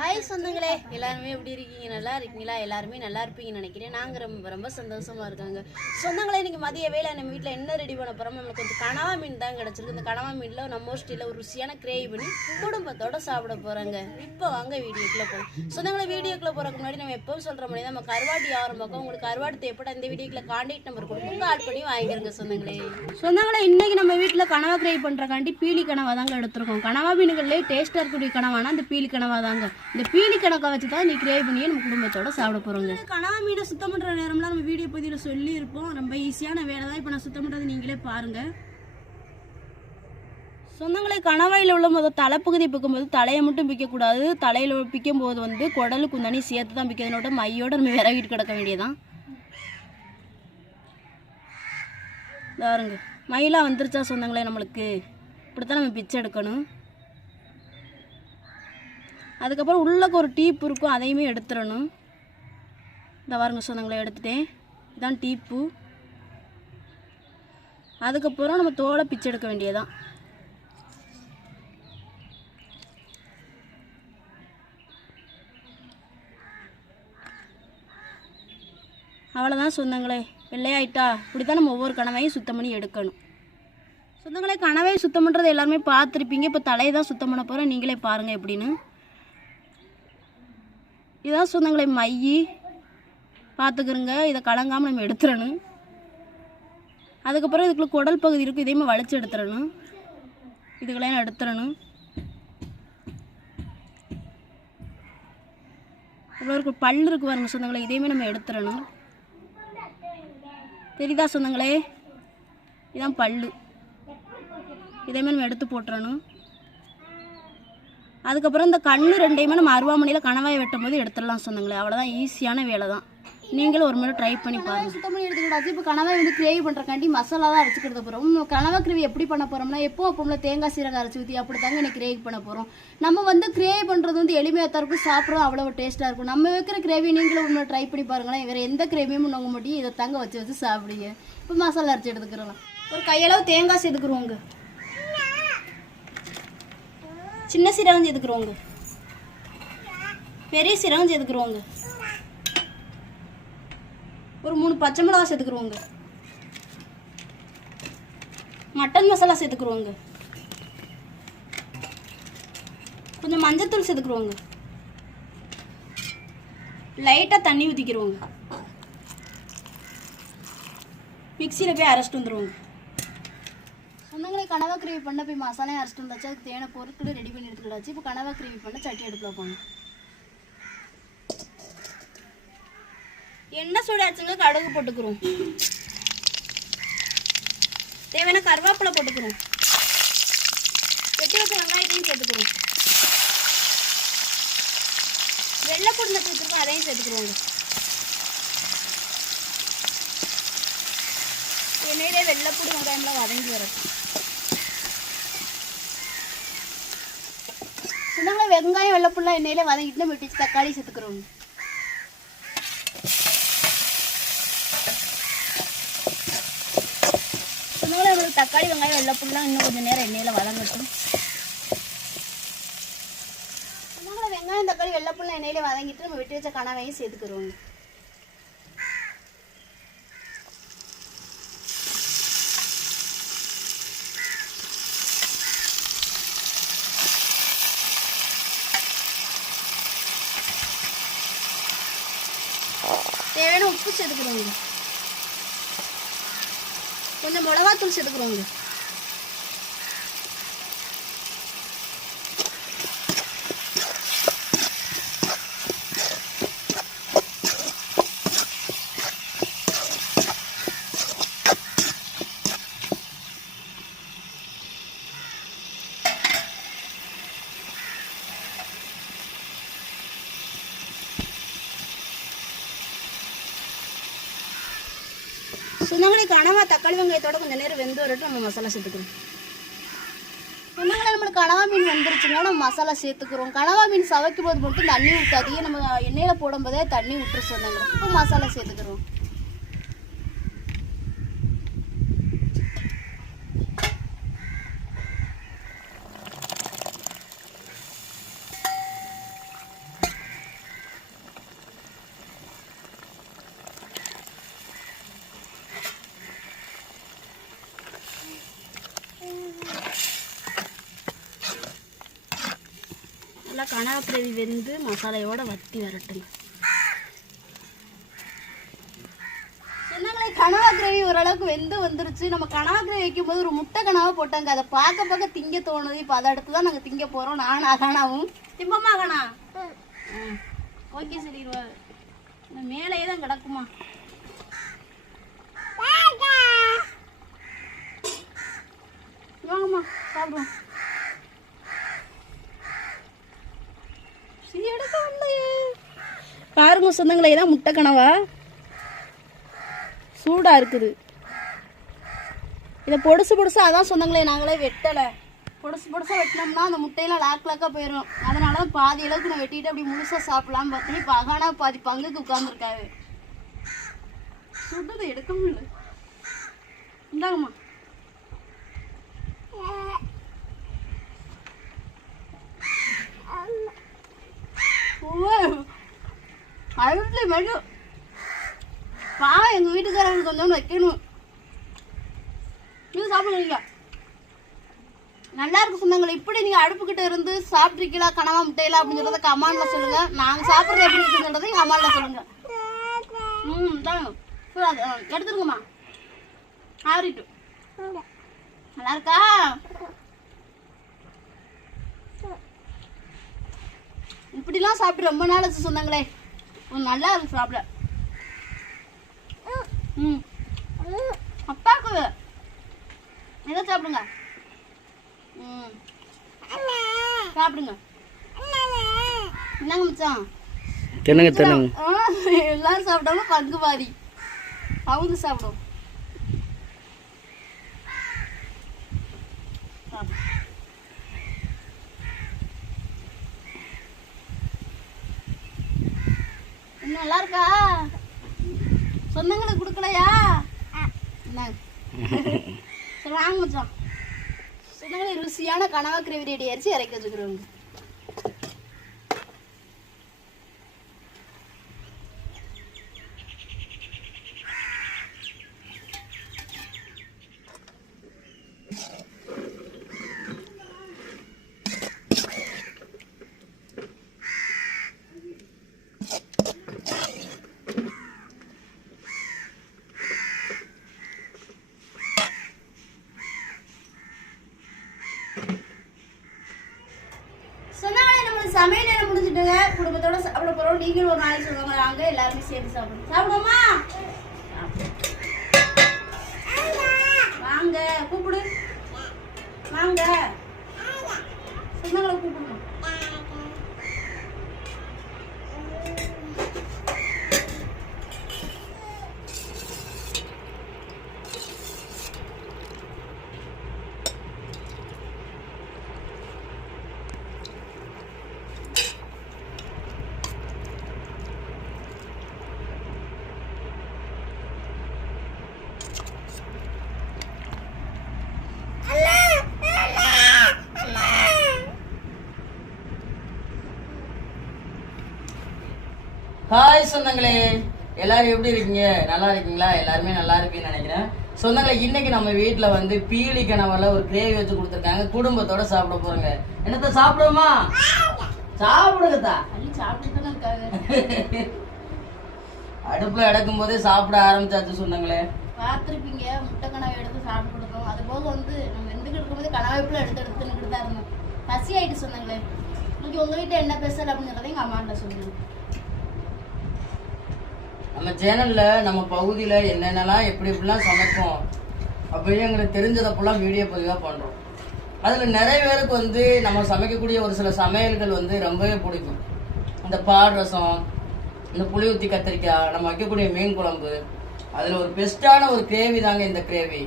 Hi சொந்தங்களே. எல்லாருமே எப்படி இருக்கீங்க? நல்லா இருக்கீங்களா? எல்லாருமே நல்லா இருப்பீங்கன்னு நினைக்கிறேன். நாங்கள் ரொம்ப ரொம்ப சந்தோஷமா இருக்காங்க. சொந்தங்களே இன்றைக்கி மதிய வேலை நம்ம வீட்டில் என்ன ரெடி பண்ண போகிறோம் நம்மளுக்கு கொஞ்சம் கனவா மீன் தான் கிடச்சிருக்கு. இந்த கனவா மீனில் நம்ம ஸ்டீலில் ஒரு ருசியான கிரேவி பண்ணி குடும்பத்தோட சாப்பிட போகிறாங்க இப்போ வாங்க வீடியோக்குள்ளே போகணும் சொந்தங்களே வீடியோக்குள்ளே போகிறதுக்கு முன்னாடி நம்ம எப்பவும் சொல்கிற மாதிரி நம்ம கருவாட்டி பக்கம் உங்களுக்கு கருவாட்டு தேவைப்பட இந்த வீடியோக்குள்ள கான்டாக்ட் நம்பர் கொடுக்கும் கால் பண்ணி வாங்கிடுங்க சொந்தங்களே. சொந்தங்களே இன்றைக்கி நம்ம வீட்டில் கனவா கிரேவி பண்ணுறக்காண்டி பீலி கனவா தாங்க எடுத்துருக்கோம். கனவா மீன்கள்லேயே டேஸ்ட்டாக இருக்கக்கூடிய கனவானா அந்த பீலி கனவா தாங்க இந்த பீலி கணக்கை வச்சு தான் நீ கிரேவ் பண்ணியே நம்ம குடும்பத்தோட சாப்பிட போகிறோங்க கனவா மீனை சுத்தம் பண்ணுற நேரம்லாம் நம்ம வீடியோ பதிவில் சொல்லியிருப்போம். ரொம்ப ஈஸியான வேலை தான். இப்போ நான் சுத்தம் பண்ணுறது நீங்களே பாருங்கள் சொந்தங்களை கணவாயில் உள்ள முதல் தலைப்பகுதி பிக்கும்போது தலையை மட்டும் பிக்கக்கூடாது. தலையில் பிக்கும் போது வந்து குடலு குந்தானி சேர்த்து தான் பிக்கிறதுனோட மையோட நம்ம விறகிட்டு கிடக்க வேண்டியதான் பாருங்க மயிலாக வந்துருச்சா சொந்தங்களே நம்மளுக்கு? இப்படித்தான் நம்ம பிச்சை எடுக்கணும். அதுக்கப்புறம் உள்ளக்கு ஒரு டீப்பு இருக்கும் அதையுமே எடுத்துடணும். இந்த பாருங்க சொந்தங்களே எடுத்துட்டேன். இதான் டீப்பு. அதுக்கப்புறம் நம்ம தோலை பிச்சை எடுக்க வேண்டியதான் அவ்வளோதான் சொந்தங்களே வெள்ளையாயிட்டா? இப்படி தான் நம்ம ஒவ்வொரு கனவையும் சுத்தம் பண்ணி எடுக்கணும். சொந்தங்களே கனவை சுத்தம் பண்ணுறது எல்லாருமே பார்த்துருப்பீங்க. இப்போ தலையை தான் சுத்தம் பண்ண போகிறேன் நீங்களே பாருங்கள் எப்படின்னு. இதான் சொந்தங்களே மையி. பார்த்துக்கிறோங்க இதை கலங்காமல் நம்ம எடுத்துடணும் அதுக்கப்புறம் இதுக்குள்ள குடல் பகுதி இருக்கும் இதையுமே வளைச்சி எடுத்துடணும் இதுக்கெல்லாம் எடுத்துடணும் இவ்வளோ இருக்கு பல் இருக்கு பாருங்க சொந்தங்களே இதையுமே நம்ம எடுத்துடணும் தெரியுதா சொந்தங்களே? இதான் பல்லு. இதையுமே நம்ம எடுத்து போட்டுறணும். அதுக்கப்புறம் இந்த கண்ணு ரெண்டையுமே நம்ம அருவாமனையில் கணவாயை வெட்டும் போது எடுத்துடலாம் சொந்தங்களே அவ்வளோதான் ஈஸியான வேலை தான் நீங்களும் ஒரு முறை ட்ரை பண்ணி பாருங்க. சுத்தம் பண்ணி எடுத்துக்கிட்டாச்சு இப்போ கனவை வந்து கிரேவி பண்ணுறக்காண்டி மசாலா தான் அரைச்சிக்கிறது போகிறோம் கனவா கிரேவி எப்படி பண்ண போகிறோம்னா எப்போ அப்போம்ல தேங்காய் சீரகம் அரைச்சி ஊற்றி அப்படி தாங்க எனக்கு கிரேவி பண்ண போகிறோம் நம்ம வந்து கிரேவி பண்ணுறது வந்து எளிமையாக தான் இருக்கும் சாப்பிட்றோம் அவ்வளோ டேஸ்ட்டாக இருக்கும். நம்ம வைக்கிற கிரேவி நீங்களும் ஒரு முறை ட்ரை பண்ணி பாருங்களேன். வேறு எந்த கிரேவியும் நோங்க மாட்டியும் இதை தாங்க வச்சு வச்சு சாப்பிடுங்க. இப்போ மசாலா அரைச்சி எடுத்துக்கிறோம் ஒரு கையளவு தேங்காய் சேர்த்துக்குருவோங்க சின்ன சீரகம் சேர்த்துக்குறோங்க பெரிய சீரகம் சேர்த்துக்குறோங்க ஒரு மூணு பச்சை மிளகா சேர்த்துக்குறோங்க மட்டன் மசாலா சேர்த்துக்குறோங்க கொஞ்சம் மஞ்சத்தூள் சேர்த்துக்குறோங்க லைட்டாக தண்ணி ஊற்றிக்கிறோங்க மிக்சியில் போய் அரைச்சிட்டு வந்துடுவோங்க கனவா கிரேவி பண்ண போய் மசாலையும் அரைச்சிட்டு வந்தாச்சு. அதுக்கு தேவையான பொருட்களை ரெடி பண்ணி எடுத்துக்கிட்டாச்சு இப்போ கனவா கிரேவி பண்ண சட்டி எடுத்துல போங்க எண்ணெய் சூடாச்சுங்க கடுகு போட்டுக்கிறோம். தேவையான கருவேப்பிலை போட்டுக்கிறோம். வெட்டி வச்ச வெங்காயத்தையும் சேர்த்துக்கிறோம். வெள்ளை புடிந்த சேர்த்துருக்கோம் அதையும் சேர்த்துக்கிறோங்க எண்ணெயிலே வெள்ளைப்பூடி வெங்காயம்லாம் வதங்கி வரட்டும் சொன்னாங்க வெங்காயம் வெள்ளப்புள்ள எண்ணெயில வதங்கிட்டு வெட்டி தக்காளி சேர்த்துக்கிறோம். சொன்னாங்க நம்மளுக்கு தக்காளி வெங்காயம் வெள்ளைப்புல்லாம் இன்னும் கொஞ்சம் நேரம் எண்ணெயில வதங்கட்டும். சொன்னாங்க வெங்காயம் தக்காளி வெள்ளைப்புள்ள எண்ணெயில வதங்கிட்டு நம்ம வெட்டி வச்ச கனவையும் சேர்த்துக்கிறோம் தேவையான உப்பு சேர்த்துக்கிறோங்க கொஞ்சம் மிளகாத்தூள் சேர்த்துக்கிறோங்க சொந்தங்களே கனவா தக்காளி வெங்காயத்தோட கொஞ்சம் நேரம் வெந்து வரட்டும் நம்ம மசாலா சேர்த்துக்கிறோம். சொந்தங்களே நம்மளுக்கு கனவா மீன் வந்துருச்சுன்னா நம்ம மசாலா சேர்த்துக்கிறோம். கனவா மீன் சவைக்கும் போது மட்டும் தண்ணி ஊற்றாதீங்க நம்ம எண்ணெயில் போடும்போதே தண்ணி விட்டுரு சொன்னாங்க இப்போ மசாலா சேர்த்துக்கிறோம். கனவா கிரேவி வெந்து மசாலையோட வத்தி வரட்டுங்க. சொன்னாங்களே கனவா கிரேவி ஓரளவுக்கு வெந்து வந்துருச்சு. நம்ம கனவா கிரேவி வைக்கும்போது ஒரு முட்டை கனவா போட்டாங்க. அதை பார்க்க பார்க்க திங்க தோணுது. இப்போ அதை அடுத்து தான் நாங்கள் திங்க போகிறோம் நான் அகனாவும். திம்பமா அகனா? ஓகே சொல்லிடுவா மேலேயே தான் கிடக்குமா? வாங்கம்மா சாப்பிடுவோம். பாருங்க சொந்தங்களே இதான் முட்டை கனவா சூடா இருக்குது. இதை பொடுசு பொடுசா அதான் சொந்தங்களே நாங்களே வெட்டலை. பொடுசு பொடுசா வெட்டினோம்னா அந்த முட்டையெல்லாம் லாக் லாக்காக போயிடும் அதனால தான் பாதி அளவுக்கு நான் வெட்டிட்டு அப்படி முழுசாக சாப்பிடலாம்னு பார்த்தேன். இப்போ அகானா பாதி பங்குக்கு உட்காந்துருக்காரு சுடுது எடுக்க முடியல இந்தாங்கம்மா. அழுத்து மட்டும் பா எங்கள் வீட்டுக்காரங்களுக்கு கொஞ்சம் வைக்கணும். இது சாப்பிடுங்க நல்லா இருக்கு சொந்தங்களே இப்படி நீங்க அடுப்புக்கிட்ட இருந்து சாப்பிட்ருக்கீங்களா கனவா முட்டையில அப்படின்னு சொல்றத கமாண்ட்ல சொல்லுங்க. நாங்க சாப்பிட்றது எப்படி இருக்குன்றதை கமாண்ட்ல சொல்லுங்க. ம் தாங்க எடுத்துருங்கம்மா ஆறிட்டு. நல்லா இருக்கா? இப்படிலாம் சாப்பிட்டு ரொம்ப நாள் ஆச்சு சொன்னாங்களே. ஒரு நல்லா இருக்கு சாப்பிட. ம். அப்பாக்கு இதை சாப்பிடுங்க? ம். சாப்பிடுங்க. என்னங்க மச்சான்? தின்னுங்க தின்னுங்க. எல்லாரும் சாப்பிட்டாலும் பங்கு பாதி அவங்க சாப்பிடும். நல்லா இருக்கா சொந்தங்களுக்கு கொடுக்கலையா? வாங்க மச்சான். சொந்தங்களே ருசியான கனவா கிரேவி ரெடி அரிசி இறக்கி வச்சுக்கிறோங்க சொன்னாலே நம்மளுக்கு சமையல் நேரம் முடிஞ்சிட்டுங்க குடும்பத்தோட சாப்பிட போறோம் நீங்களும் ஒரு நாளைக்கு சொல்லுவாங்க நாங்கள் எல்லாருமே சேர்ந்து சாப்பிடுவோம். சாப்பிடுவோமா வாங்க கூப்பிடு வாங்க சொந்தங்களை கூப்பிடணும் ஹாய் சொந்தங்களே. எல்லாரும் எப்படி இருக்கீங்க? நல்லா இருக்கீங்களா? எல்லாருமே நல்லா இருப்பீங்கன்னு நினைக்கிறேன். சொந்தங்களே இன்னைக்கு நம்ம வீட்ல வந்து பீலி கனவுல ஒரு கிரேவி வச்சு கொடுத்துருக்காங்க. குடும்பத்தோட சாப்பிட போறோங்க. என்னத்த சாப்பிடுவோமா? சாப்பிடுங்கத்தா. அடுப்புல அடக்கும் போதே சாப்பிட ஆரம்பிச்சாச்சு சொந்தங்களே. பார்த்துருப்பீங்க. முட்டை கனவை எடுத்து சாப்பிட்டு கொடுத்தோம். அது போக வந்து நம்ம வெந்துக்கிட்டு இருக்கும்போது கனவாய்ப்புல எடுத்து எடுத்து நின்றுட்டு தான் இருந்தோம். பசி ஆயிட்டு சொன்னாங்களே இன்னைக்கு உங்க வீட்டில் என்ன ஸ்பெஷல் அப்படிங்கிறத எங்கள் அம்மாண்ட சொல்லுங்க. நம்ம சேனலில் நம்ம பகுதியில் என்னென்னலாம் எப்படி எப்படிலாம் சமைப்போம் அப்படின்னு எங்களுக்கு தெரிஞ்சதை ஃபுல்லாக வீடியோ பதிவாக பண்ணுறோம் அதில் நிறைய பேருக்கு வந்து நம்ம சமைக்கக்கூடிய ஒரு சில சமையல்கள் வந்து ரொம்பவே பிடிக்கும். இந்த பால் ரசம் இந்த புளி ஊற்றி கத்திரிக்காய் நம்ம வைக்கக்கூடிய மீன் குழம்பு அதில் ஒரு பெஸ்ட்டான ஒரு கிரேவி தாங்க இந்த கிரேவி.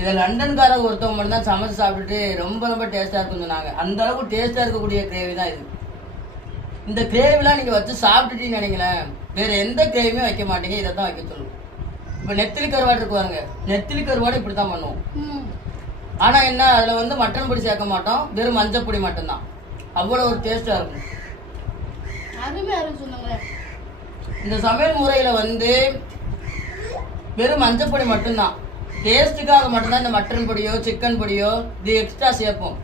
இதை லண்டன்காரங்க ஒருத்தவங்க மட்டும் தான் சமைச்சு சாப்பிட்டுட்டு ரொம்ப ரொம்ப டேஸ்ட்டாக இருக்குன்னு சொன்னாங்க. அந்த அளவுக்கு இருக்கக்கூடிய கிரேவி தான் இது. இந்த கிரேவிலாம் நீங்க வச்சு சாப்பிட்டுட்டீங்கன்னு நினைங்களேன் வேற எந்த கிரேவியுமே வைக்க மாட்டீங்க. இதை தான் வைக்க சொல்லுவோம். இப்போ நெத்திலி கருவாடு இருக்கு பாருங்க. நெத்திலி கருவாடு இப்படி தான் பண்ணுவோம். ம். ஆனா என்ன அதுல வந்து மட்டன் பொடி சேர்க்க மாட்டோம். வெறும் மஞ்சள் பொடி மட்டும்தான். அவ்வளவு ஒரு டேஸ்டா இருக்கும். இந்த சமையல் முறையில வந்து வெறும் மஞ்சள் பொடி மட்டும்தான். டேஸ்ட்டுக்காக மட்டும்தான் இந்த மட்டன் பொடியோ சிக்கன் பொடியோ இது எக்ஸ்ட்ரா சேர்ப்போம்.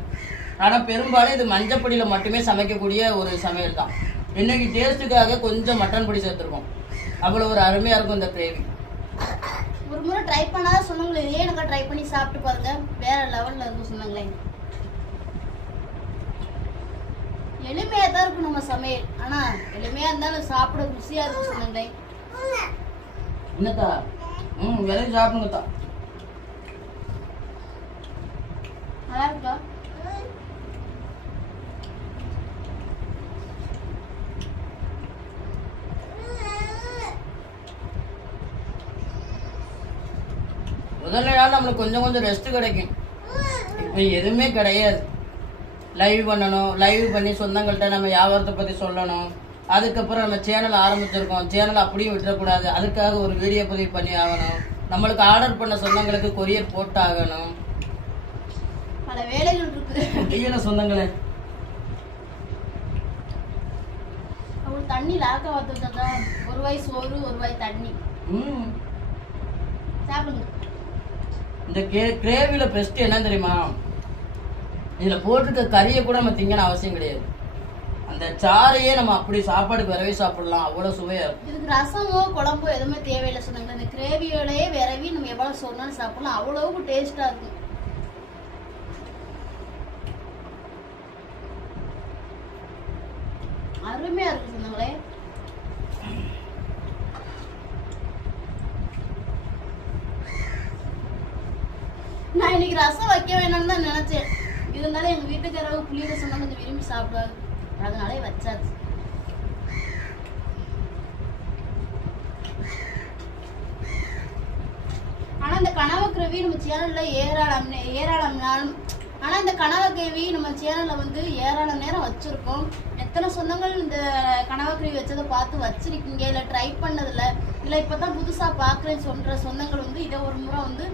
ஆனா பெரும்பாலும் இது மஞ்சப்பொடியில மட்டுமே சமைக்கக்கூடிய ஒரு சமையல் தான். இன்னைக்கு டேஸ்ட்டுக்காக கொஞ்சம் மட்டன் பொடி சேர்த்துருக்கோம். அவ்வளவு ஒரு அருமையா இருக்கும் இந்த கிரேவி. ஒரு முறை ட்ரை பண்ணாத சொன்னாங்களே இதே எனக்கு ட்ரை பண்ணி சாப்பிட்டு பாருங்க. வேற லெவல்ல இருக்கும் சொன்னாங்களே. எளிமையா தான் இருக்கும் நம்ம சமையல். ஆனா எளிமையா இருந்தாலும் சாப்பிட ருசியா இருக்கும் சொன்னாங்களே. என்னத்தா? ம் விலை சாப்பிடுங்கத்தா. நல்லா இருக்கா? முதல்ல நாள் நம்மளுக்கு கொஞ்சம் கொஞ்சம் ரெஸ்ட் கிடைக்கும். இப்போ எதுவுமே கிடையாது. லைவ் பண்ணணும் லைவ் பண்ணி சொந்தங்கள்கிட்ட நம்ம வியாபாரத்தை பற்றி சொல்லணும். அதுக்கப்புறம் நம்ம சேனல் ஆரம்பிச்சிருக்கோம். சேனல் அப்படியும் விட்டுறக்கூடாது. அதுக்காக ஒரு வீடியோ பதிவு பண்ணி ஆகணும். நம்மளுக்கு ஆர்டர் பண்ண சொந்தங்களுக்கு கொரியர் போட்டாகணும். பல வேலைகள் இருக்கு ஐயன சொந்தங்களே. அவங்களுக்கு தண்ணி லாக்க பார்த்துட்டா ஒரு வாய் சோறு ஒரு வாய் தண்ணி. ம். சாப்பிடுங்க. இந்த கே கிரேவியில் பெஸ்ட்டு என்ன தெரியுமா? இதில் போட்டிருக்க கறியை கூட நம்ம திங்கணும் அவசியம் கிடையாது. அந்த சாறையே நம்ம அப்படி சாப்பாடுக்கு விரவி சாப்பிடலாம். அவ்வளோ சுவையாக இருக்கும். இதுக்கு ரசமோ குழம்போ எதுவுமே தேவையில்லை சொன்னாங்க. இந்த கிரேவியோடயே விரவி நம்ம எவ்வளோ சொன்னாலும் சாப்பிடலாம். அவ்வளோவுக்கு டேஸ்ட்டாக இருக்கும். அருமையாக இருக்கு சொன்னாங்களே நான் இன்னைக்கு ரசம் வைக்க வேணும்னு தான் நினைச்சேன். இருந்தாலும் எங்க வீட்டுக்காரவு புளி ரசம் தான் கொஞ்சம் விரும்பி சாப்பிடுவாங்க அதனாலே வச்சாச்சு. ஆனா இந்த கனவு கிரவி நம்ம சேனல்ல ஏராளம் ஏராளம் நாள் ஆனா இந்த கனவு கிரவி நம்ம சேனல்ல வந்து ஏராளம் நேரம் வச்சிருக்கோம். எத்தனை சொந்தங்கள் இந்த கனவு கிரவி வச்சதை பார்த்து வச்சிருக்கீங்க? இல்லை ட்ரை பண்ணதில்ல. இப்போ இப்பதான் புதுசா பார்க்குறேன்னு சொல்ற சொந்தங்கள் வந்து இதை ஒரு முறை வந்து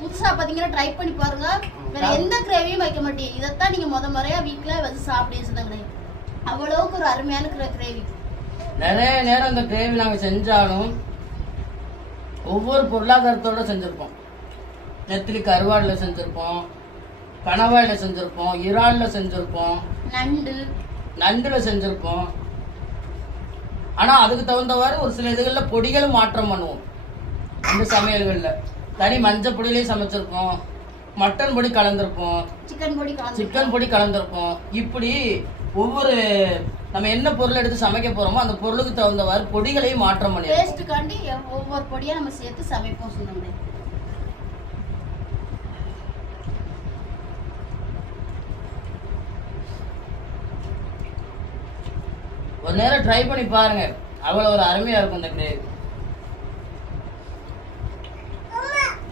புதுசா பாத்தீங்கன்னா ட்ரை பண்ணி பாருங்க. வேற எந்த கிரேவியும் வைக்க மாட்டீங்க இதைத்தான் நீங்க முத முறையா வீட்ல வச்சு சாப்பிடுங்க சொந்தங்களே அவ்வளவுக்கு ஒரு அருமையான கிரேவி. நிறைய நேரம் இந்த கிரேவி நாங்கள் செஞ்சாலும் ஒவ்வொரு பொருளாதாரத்தோட செஞ்சுருப்போம். நெத்திலி கருவாடில் செஞ்சுருப்போம் கணவாயில் செஞ்சுருப்போம் இறாலில் செஞ்சுருப்போம். நண்டு. நண்டில் செஞ்சுருப்போம். ஆனால் அதுக்கு தகுந்தவாறு ஒரு சில இதுகளில் பொடிகளும் மாற்றம் பண்ணுவோம். இந்த சமையல்களில். தனி மஞ்சள் பொடியிலையும் சமைச்சிருப்போம் மட்டன் பொடி கலந்துருப்போம் சிக்கன் பொடி சிக்கன் பொடி கலந்துருப்போம் இப்படி ஒவ்வொரு நம்ம என்ன பொருள் எடுத்து சமைக்க போறோமோ அந்த பொருளுக்கு தகுந்தவாறு பொடிகளையும் மாற்றம் பண்ணிருப்போம் டேஸ்ட்டுக்காண்டி ஒவ்வொரு பொடியா நம்ம சேர்த்து சமைப்போம் சொன்னோம்னே ஒரு நேரம் ட்ரை பண்ணி பாருங்க. அவ்வளவு ஒரு அருமையா இருக்கும் இந்த கிரேவி.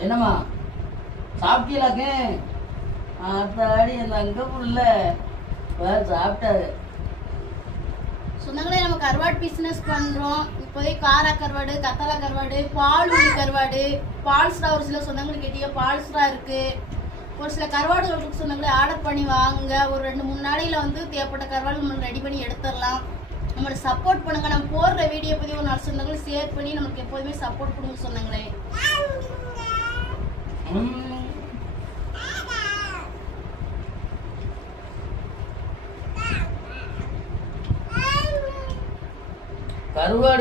என்னம்மா? சாப்பிட்டீங்களாக்கே? ஆத்தாடி அந்த அங்கே புள்ள வேறு சாப்பிட்டாரு. சொன்னாங்களே நம்ம கருவாடு பிஸ்னஸ் பண்ணுறோம் இப்போதைக்கு காரா கருவாடு கத்தாழா கருவாடு பால் உளி கருவாடு பால் ஒரு சில சொன்னாங்களே கேட்டீங்க பால் இருக்குது ஒரு சில கருவாடு இருக்கு சொன்னாங்களே ஆர்டர் பண்ணி வாங்குங்க. ஒரு ரெண்டு மூணு நாளையில் வந்து தேவைப்பட்ட கருவாடு நம்ம ரெடி பண்ணி எடுத்துடலாம். நம்மளை சப்போர்ட் பண்ணுங்க. நம்ம போடுற வீடியோ பற்றி ஒரு நாள் சொந்தங்கள் ஷேர் பண்ணி நமக்கு எப்போதுமே சப்போர்ட் கொடுங்க சொன்னாங்களே கருவாடு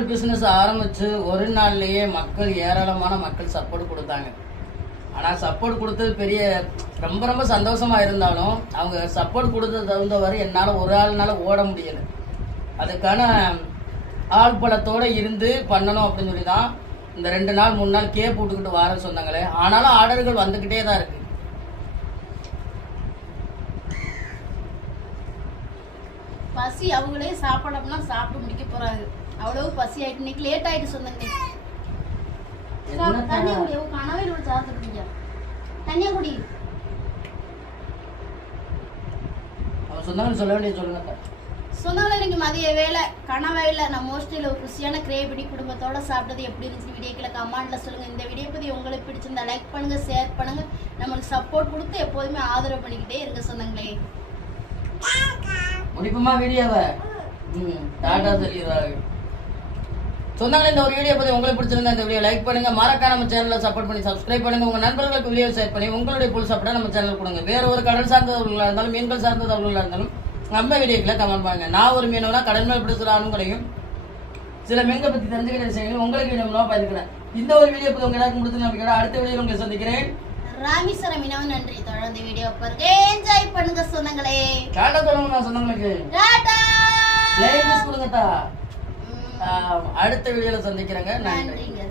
பிஸ்னஸ் ஆரம்பித்து ஒரு நாள்லேயே மக்கள் ஏராளமான மக்கள் சப்போர்ட் கொடுத்தாங்க. ஆனால் சப்போர்ட் கொடுத்தது பெரிய ரொம்ப ரொம்ப சந்தோஷமா இருந்தாலும் அவங்க சப்போர்ட் கொடுத்தது தகுந்தவரை என்னால் ஒரு ஆள்னால ஓட முடியலை. அதுக்கான ஆள் பலத்தோடு இருந்து பண்ணணும் அப்படின்னு சொல்லி தான் இந்த ரெண்டு நாள் மூணு நாள் கே போட்டுக்கிட்டு வார சொன்னாங்களே ஆனாலும் ஆர்டர்கள் வந்துக்கிட்டே தான் இருக்கு. பசி அவங்களே சாப்பிடணும்னா சாப்பிட்டு முடிக்க போறாங்க அவ்வளவு பசி ஆயிட்டு இன்னைக்கு லேட் ஆயிட்டு சொன்னாங்க. தண்ணி குடி. உன் கனவில் ஒரு சாத்து குடிங்க தண்ணியா குடி. அவன் சொன்னாங்கன்னு சொல்ல வேண்டிய சொல்லுங்க சொந்தங்களை சொன்னாங்களே இன்னைக்கு மதிய வேலை கனவையில் நான் மோஸ்ட்லி ஒரு ருசியான கிரேபிடி குடும்பத்தோட சாப்பிட்டது எப்படி இருந்துச்சு வீடியோக்கில் கமெண்ட்ல சொல்லுங்கள் இந்த வீடியோ பற்றி உங்களுக்கு பிடிச்சிருந்தா லைக் பண்ணுங்கள் ஷேர் பண்ணுங்கள் நம்மளுக்கு சப்போர்ட் கொடுத்து எப்போதுமே ஆதரவு பண்ணிக்கிட்டே இருங்க சொன்னாங்களே முடிப்புமா வீடியோவை ம் டாடா சொல்லிடுறாங்க சொந்தங்களே இந்த ஒரு வீடியோ பற்றி உங்களுக்கு பிடிச்சிருந்தா இந்த வீடியோ லைக் பண்ணுங்க. மறக்காம நம்ம சேனலில் சப்போர்ட் பண்ணி சப்ஸ்கிரைப் பண்ணுங்க. உங்க நண்பர்களுக்கு வீடியோ ஷேர் பண்ணி உங்களுடைய புல் சப்போர்ட்டாக நம்ம சேனல் கொடுங்க. வேற ஒரு கடல் சார்ந்தவர்களாக இருந்தாலும் மீன்கள் சார்ந்தவர்களாக இருந்தாலும் நம்ம வீடியோக்களை கமெண்ட் பண்ணுங்க. நான் ஒரு மீனவனா கடல் மேல் பிடிச்ச ஆளுங்களையும் சில மீன்கள் பத்தி தெரிஞ்சுக்கிற விஷயங்களும் உங்களுக்கு வீடியோ பதிக்கிறேன் இந்த ஒரு வீடியோ பத்தி உங்க எல்லாருக்கும் நம்பிக்கை அடுத்த வீடியோ உங்களை சந்திக்கிறேன். ராமேஸ்வரம் மீனவன் நன்றி. தொடர்ந்து வீடியோ பாருங்க என்ஜாய் பண்ணுங்க சொந்தங்களே. டாட்டா சொல்லுங்க நான் சொந்தங்களுக்கு டாடா! லைக் ஆஹ் அடுத்த வீடியோல சந்திக்கிறேங்க. நன்றி. நன்றிங்க.